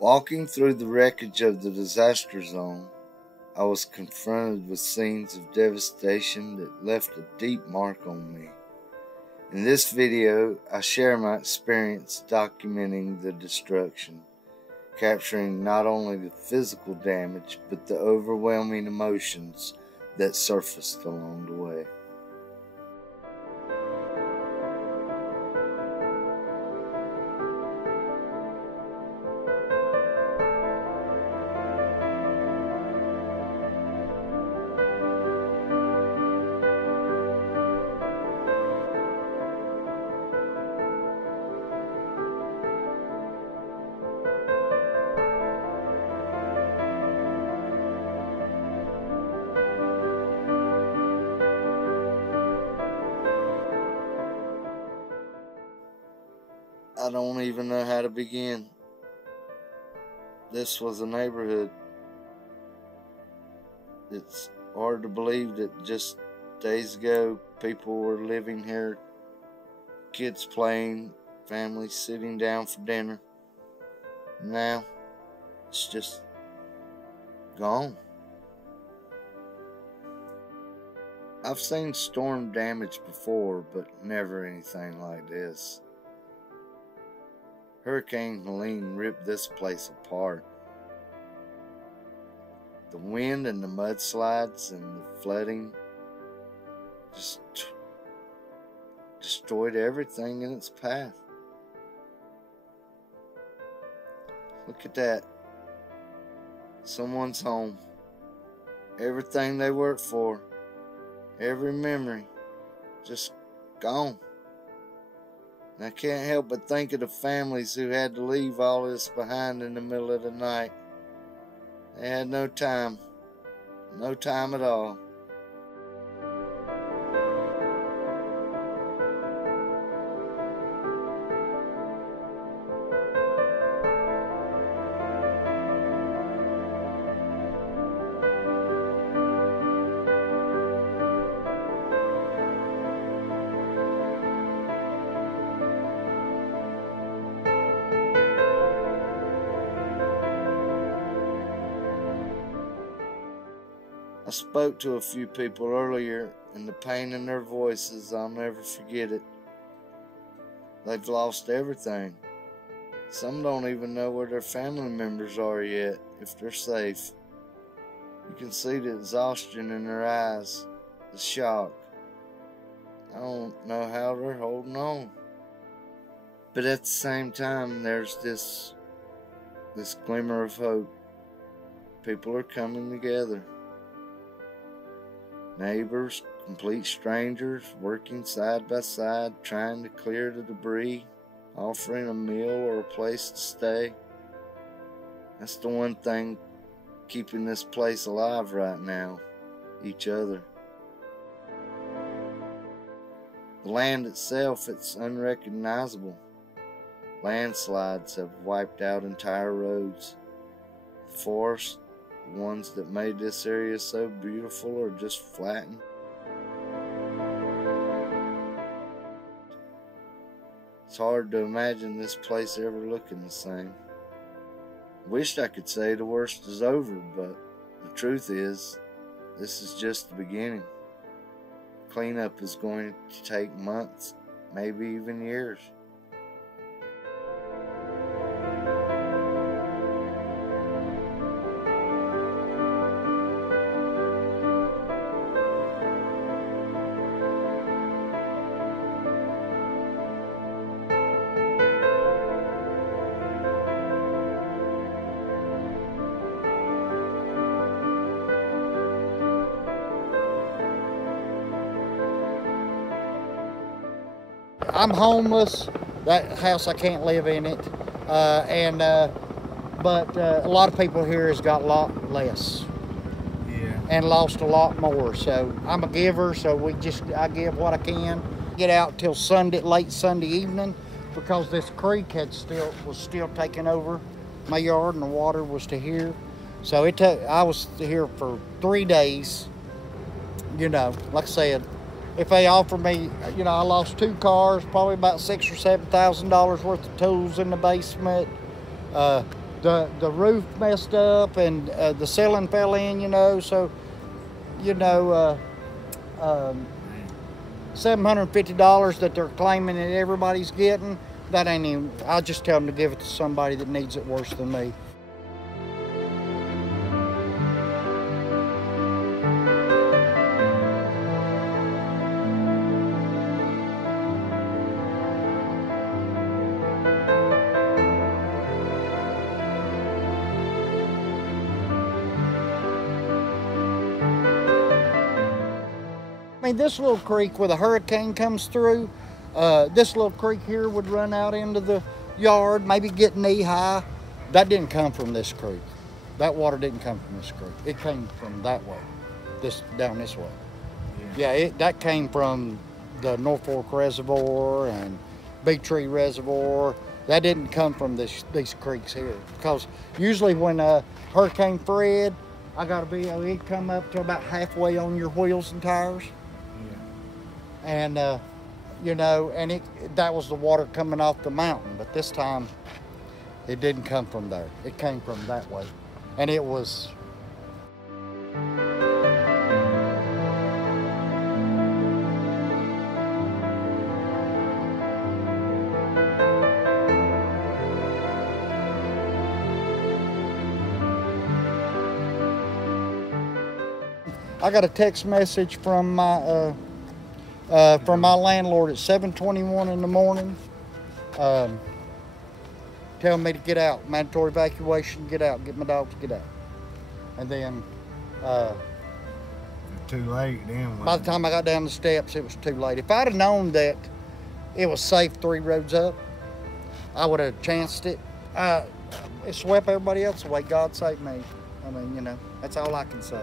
Walking through the wreckage of the disaster zone, I was confronted with scenes of devastation that left a deep mark on me. In this video, I share my experience documenting the destruction, capturing not only the physical damage, but the overwhelming emotions that surfaced along the way. I don't even know how to begin. This was a neighborhood. It's hard to believe that just days ago people were living here, kids playing, families sitting down for dinner. Now it's just gone. I've seen storm damage before, but never anything like this. Hurricane Helene ripped this place apart. The wind and the mudslides and the flooding just destroyed everything in its path. Look at that. Someone's home. Everything they worked for, every memory, just gone. And I can't help but think of the families who had to leave all this behind in the middle of the night. They had no time at all. I spoke to a few people earlier, and the pain in their voices, I'll never forget it. They've lost everything. Some don't even know where their family members are yet, if they're safe. You can see the exhaustion in their eyes, the shock. I don't know how they're holding on. But at the same time, there's this glimmer of hope. People are coming together. Neighbors, complete strangers, working side by side, trying to clear the debris, offering a meal or a place to stay. That's the one thing keeping this place alive right now, each other. The land itself, it's unrecognizable. Landslides have wiped out entire roads. The forest, the ones that made this area so beautiful, are just flattened. It's hard to imagine this place ever looking the same. Wished I could say the worst is over, but the truth is, this is just the beginning. Cleanup is going to take months, maybe even years. I'm homeless. That house, I can't live in it. But a lot of people here has got a lot less. Yeah. And lost a lot more. So I'm a giver, so I give what I can. Get out till late Sunday evening, because this creek was still taking over my yard, and the water was to here. So I was here for 3 days. You know, like I said, if they offer me, you know, I lost 2 cars, probably about $6,000 or $7,000 worth of tools in the basement. the roof messed up and the ceiling fell in, you know. So, you know, $750 that they're claiming that everybody's getting, that ain't even, I'll just tell them to give it to somebody that needs it worse than me. I mean, this little creek where the hurricane comes through, this little creek here would run out into the yard, maybe get knee high. That didn't come from this creek. That water didn't come from this creek. It came from that way, down this way. Yeah, that came from the North Fork Reservoir and Big Tree Reservoir. That didn't come from these creeks here, because usually when Hurricane Fred, it'd come up to about halfway on your wheels and tires. And you know, and that was the water coming off the mountain. But this time, it didn't come from there. It came from that way, and it was. I got a text message from my landlord at 7:21 in the morning, telling me to get out, mandatory evacuation, get out, get my dogs, get out. And then too late then. By the time I got down the steps, it was too late. If I'd have known that it was safe 3 roads up, I would have chanced it. It swept everybody else away. God saved me. I mean, you know, that's all I can say.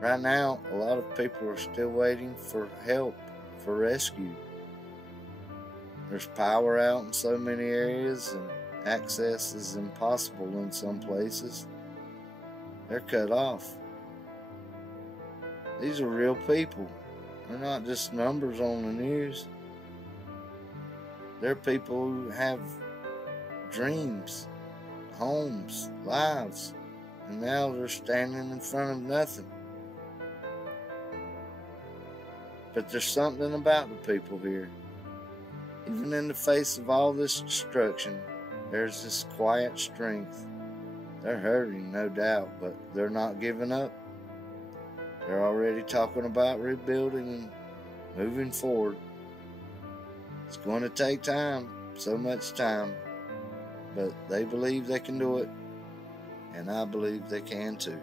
Right now, a lot of people are still waiting for help, for rescue. There's power out in so many areas, and access is impossible in some places. They're cut off. These are real people. They're not just numbers on the news. They're people who have dreams, homes, lives, and now they're standing in front of nothing. But there's something about the people here. Even in the face of all this destruction, there's this quiet strength. They're hurting, no doubt, but they're not giving up. They're already talking about rebuilding and moving forward. It's going to take time, so much time, but they believe they can do it, and I believe they can too.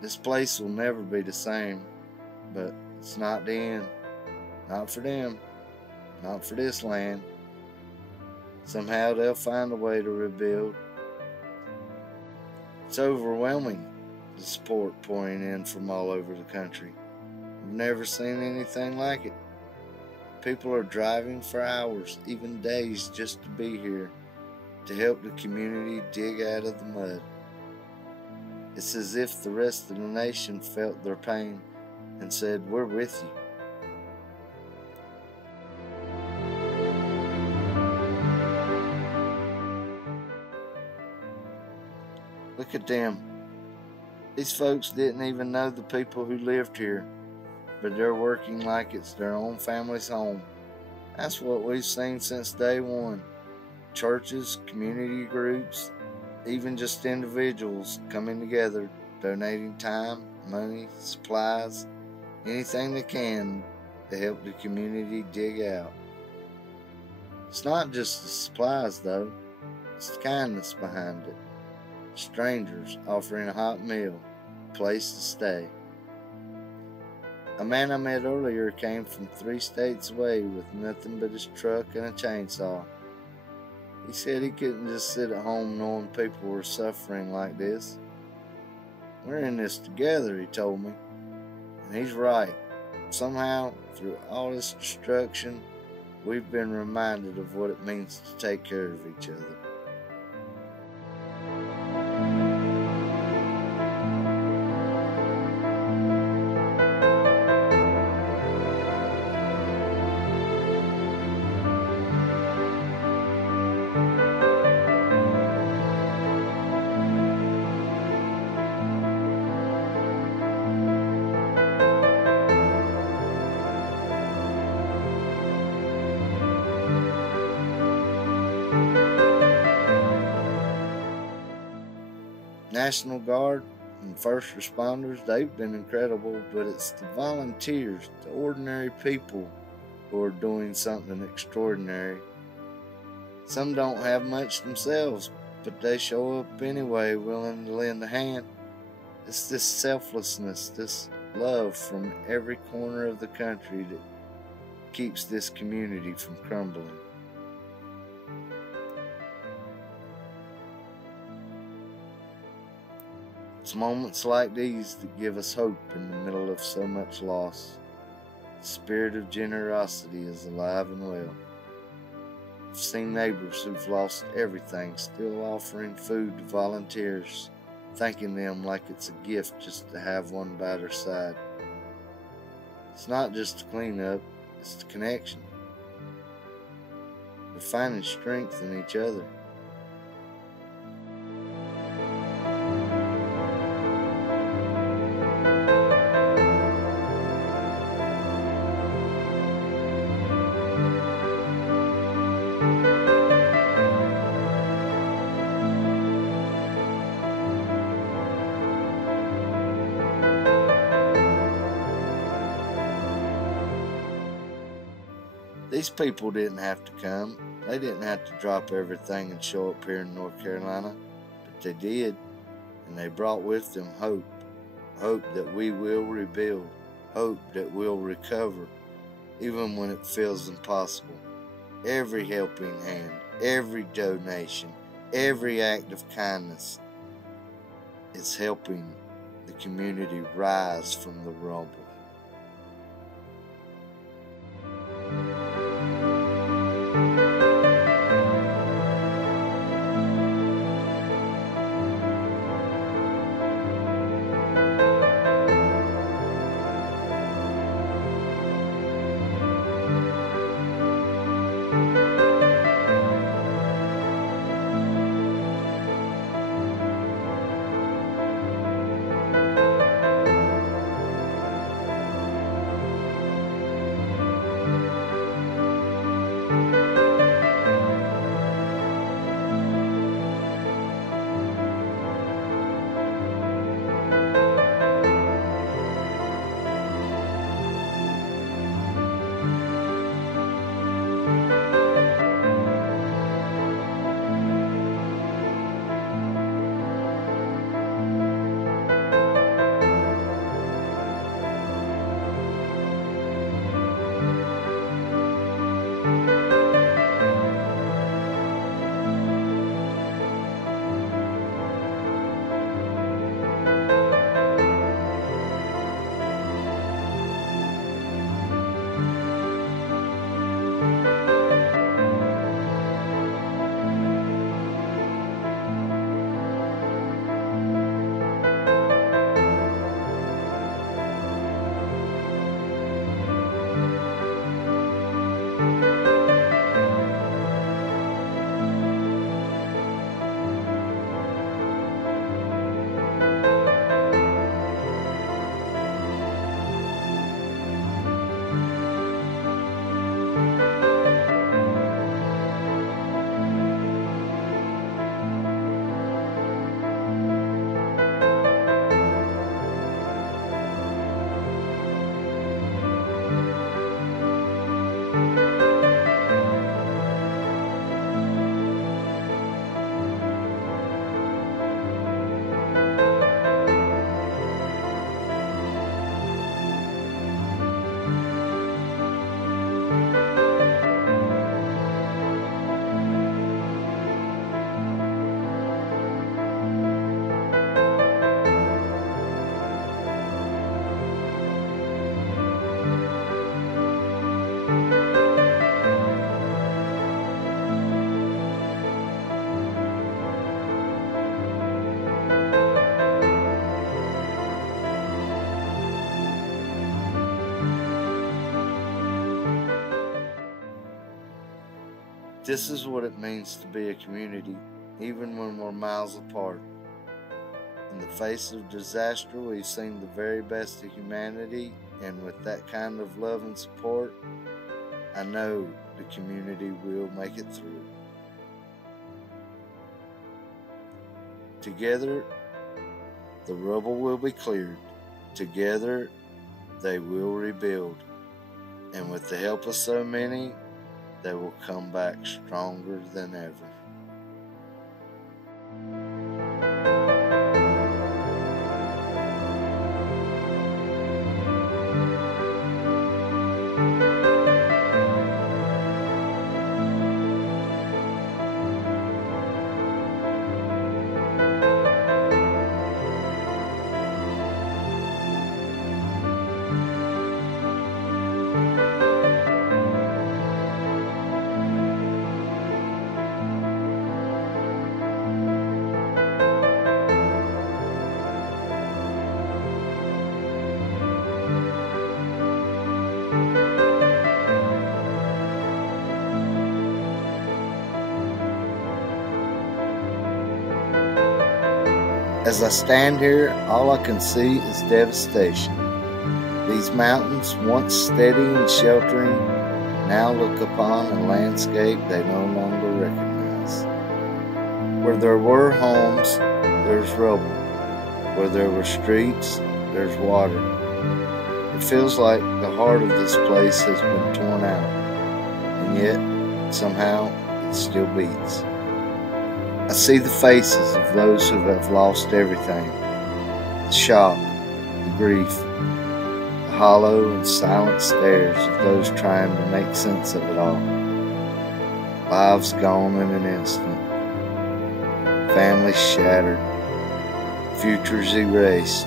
This place will never be the same, but it's not the end. Not for them, not for this land. Somehow they'll find a way to rebuild. It's overwhelming, the support pouring in from all over the country. I've never seen anything like it. People are driving for hours, even days, just to be here, to help the community dig out of the mud. It's as if the rest of the nation felt their pain and said, "We're with you." Look at them. These folks didn't even know the people who lived here, but they're working like it's their own family's home. That's what we've seen since day one. Churches, community groups, even just individuals coming together, donating time, money, supplies, anything they can to help the community dig out. It's not just the supplies though, it's the kindness behind it. Strangers offering a hot meal, a place to stay. A man I met earlier came from 3 states away with nothing but his truck and a chainsaw. He said he couldn't just sit at home knowing people were suffering like this. We're in this together, he told me. And he's right. Somehow, through all this destruction, we've been reminded of what it means to take care of each other. National Guard and first responders, they've been incredible, but it's the volunteers, the ordinary people who are doing something extraordinary. Some don't have much themselves, but they show up anyway, willing to lend a hand. It's this selflessness, this love from every corner of the country that keeps this community from crumbling. It's moments like these that give us hope in the middle of so much loss. The spirit of generosity is alive and well. I've seen neighbors who've lost everything still offering food to volunteers, thanking them like it's a gift just to have one by their side. It's not just the cleanup, it's the connection. We're finding strength in each other. These people didn't have to come. They didn't have to drop everything and show up here in North Carolina, but they did, and they brought with them hope. Hope that we will rebuild. Hope that we'll recover, even when it feels impossible. Every helping hand, every donation, every act of kindness is helping the community rise from the rubble. This is what it means to be a community, even when we're miles apart. In the face of disaster, we've seen the very best of humanity, and with that kind of love and support, I know the community will make it through. Together, the rubble will be cleared. Together, they will rebuild. And with the help of so many, they will come back stronger than ever. As I stand here, all I can see is devastation. These mountains, once steady and sheltering, now look upon a landscape they no longer recognize. Where there were homes, there's rubble. Where there were streets, there's water. It feels like the heart of this place has been torn out, and yet, somehow, it still beats. I see the faces of those who have lost everything, the shock, the grief, the hollow and silent stares of those trying to make sense of it all. Lives gone in an instant, families shattered, futures erased.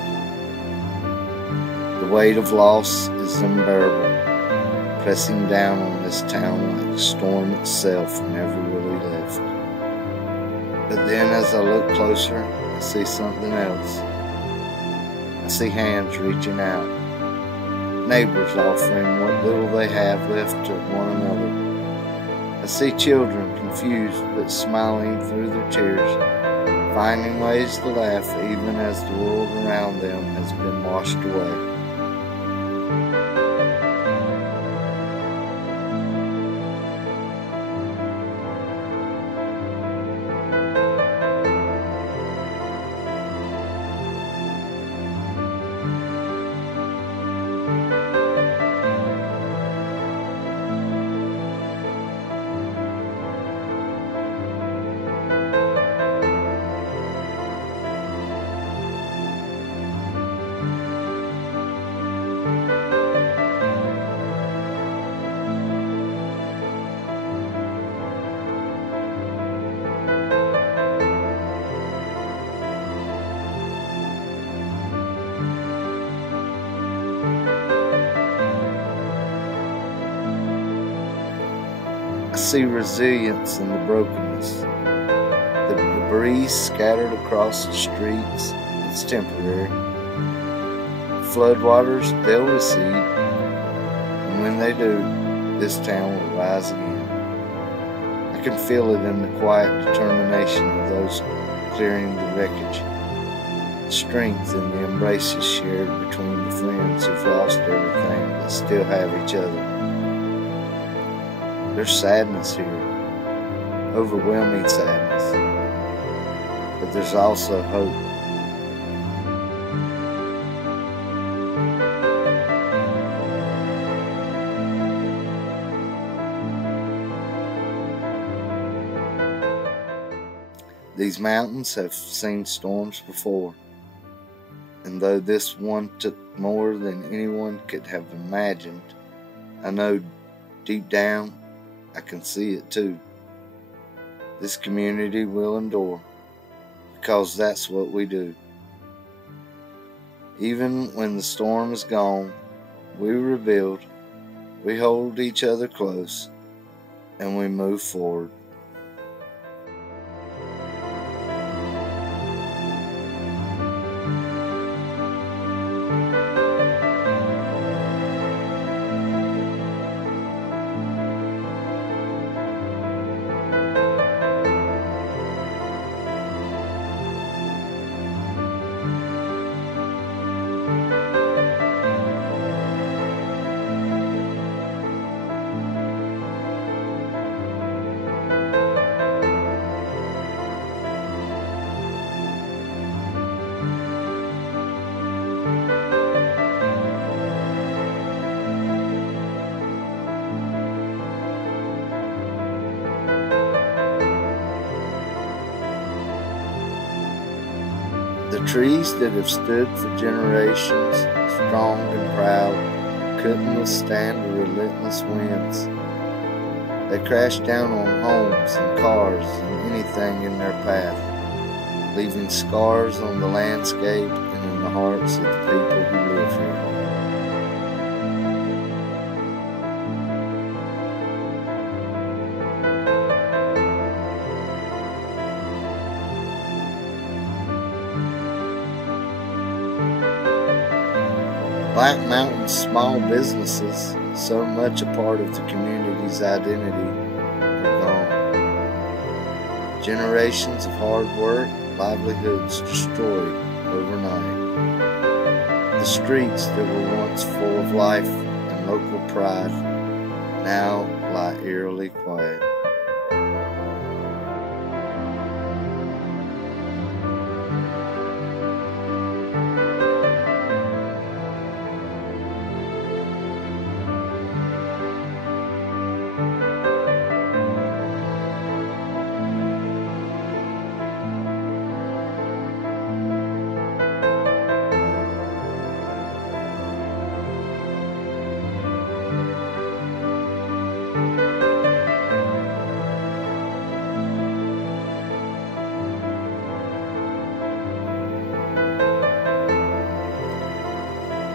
The weight of loss is unbearable, pressing down on this town like the storm itself never really left. But then as I look closer, I see something else. I see hands reaching out, neighbors offering what little they have left to one another. I see children confused but smiling through their tears, finding ways to laugh even as the world around them has been washed away. I see resilience in the brokenness. The debris scattered across the streets, it's temporary. Floodwaters, they'll recede, and when they do, this town will rise again. I can feel it in the quiet determination of those clearing the wreckage, the strength in the embraces shared between the friends who've lost everything but still have each other. There's sadness here, overwhelming sadness, but there's also hope. These mountains have seen storms before, and though this one took more than anyone could have imagined, I know deep down I can see it too. This community will endure, because that's what we do. Even when the storm is gone, we rebuild, we hold each other close, and we move forward. The trees that have stood for generations, strong and proud, couldn't withstand the relentless winds. They crashed down on homes and cars and anything in their path, leaving scars on the landscape and in the hearts of the people who live here. Black Mountain's small businesses, so much a part of the community's identity, are gone. Generations of hard work, livelihoods destroyed overnight. The streets that were once full of life and local pride now lie eerily quiet.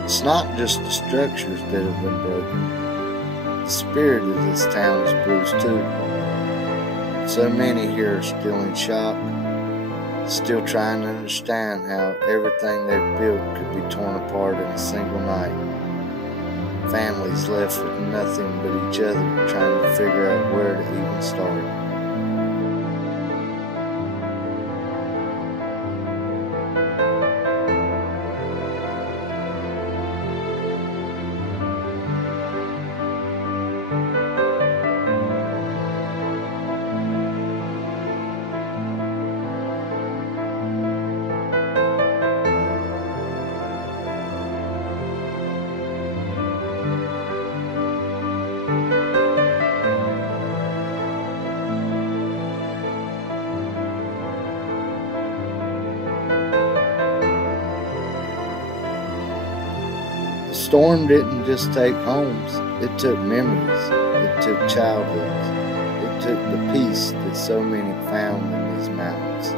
It's not just the structures that have been broken. The spirit of this town is bruised too. So many here are still in shock, still trying to understand how everything they've built could be torn apart in a single night. Families left with nothing but each other, trying to figure out where to even start. The storm didn't just take homes, it took memories, it took childhoods, it took the peace that so many found in these mountains.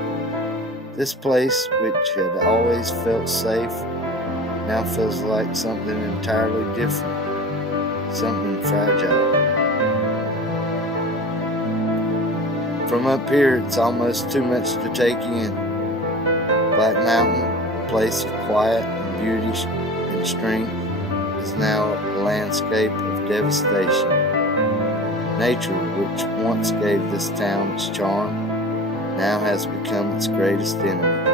This place, which had always felt safe, now feels like something entirely different, something fragile. From up here, it's almost too much to take in. Black Mountain, a place of quiet and beauty and strength, is now a landscape of devastation. Nature, which once gave this town its charm, now has become its greatest enemy.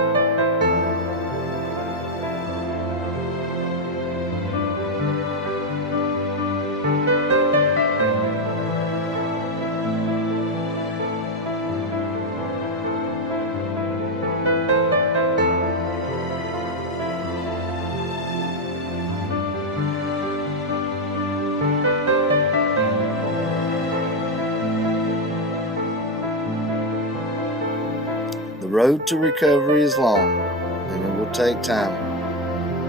The road to recovery is long, and it will take time.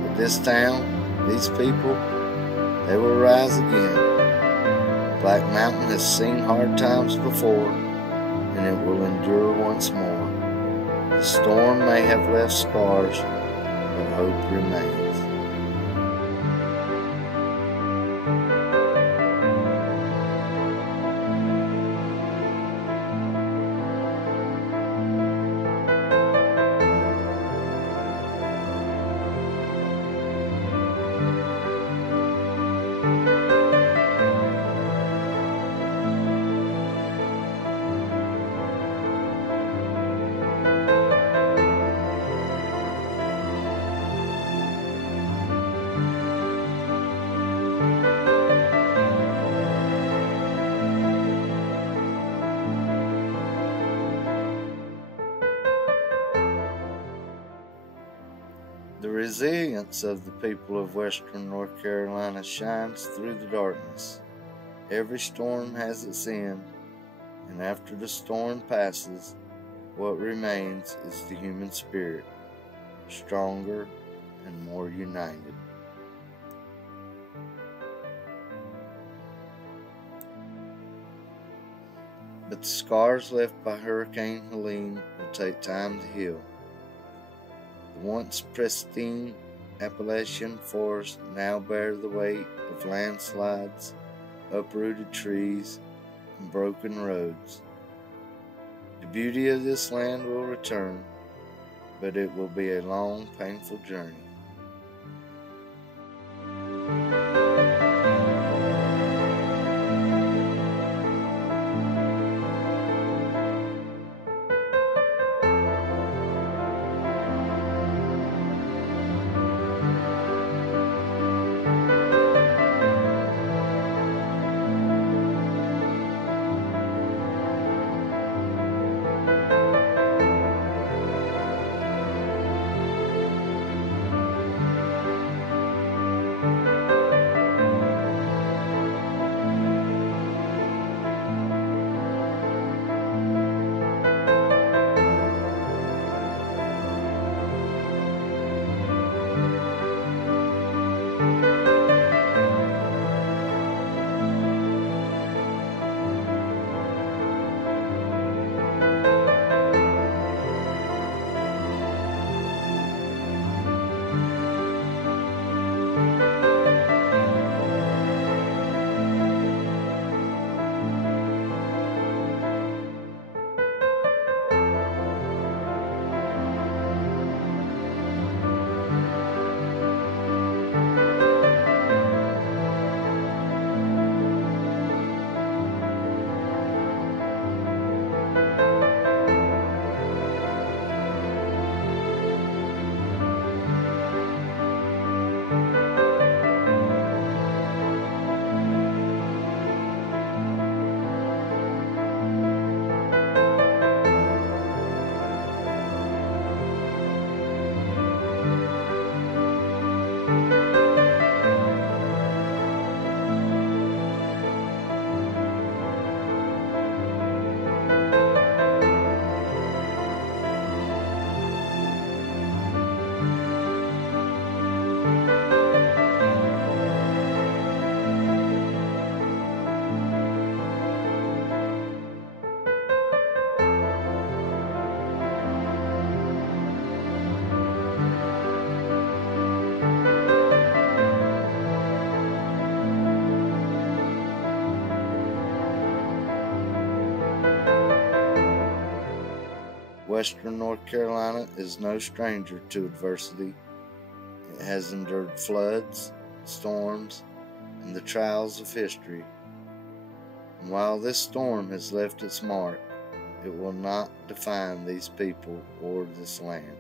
But this town, these people, they will rise again. Black Mountain has seen hard times before, and it will endure once more. The storm may have left scars, but hope remains. The resilience of the people of Western North Carolina shines through the darkness. Every storm has its end, and after the storm passes, what remains is the human spirit. stronger, and more united. But the scars left by Hurricane Helene will take time to heal. The once pristine Appalachian forests now bear the weight of landslides, uprooted trees, and broken roads. The beauty of this land will return, but it will be a long, painful journey. Western North Carolina is no stranger to adversity. It has endured floods, storms, and the trials of history. And while this storm has left its mark, it will not define these people or this land.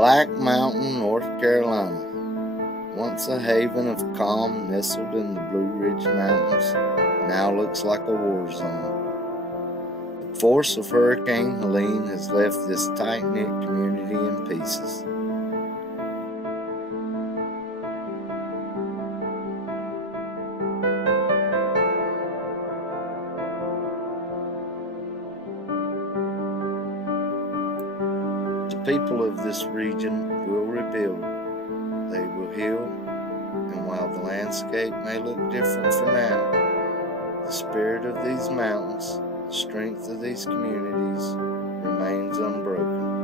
Black Mountain, North Carolina, once a haven of calm nestled in the Blue Ridge Mountains, now looks like a war zone. The force of Hurricane Helene has left this tight-knit community in pieces. The people of this region will rebuild. They will heal, and while the landscape may look different for now, the spirit of these mountains, the strength of these communities remains unbroken.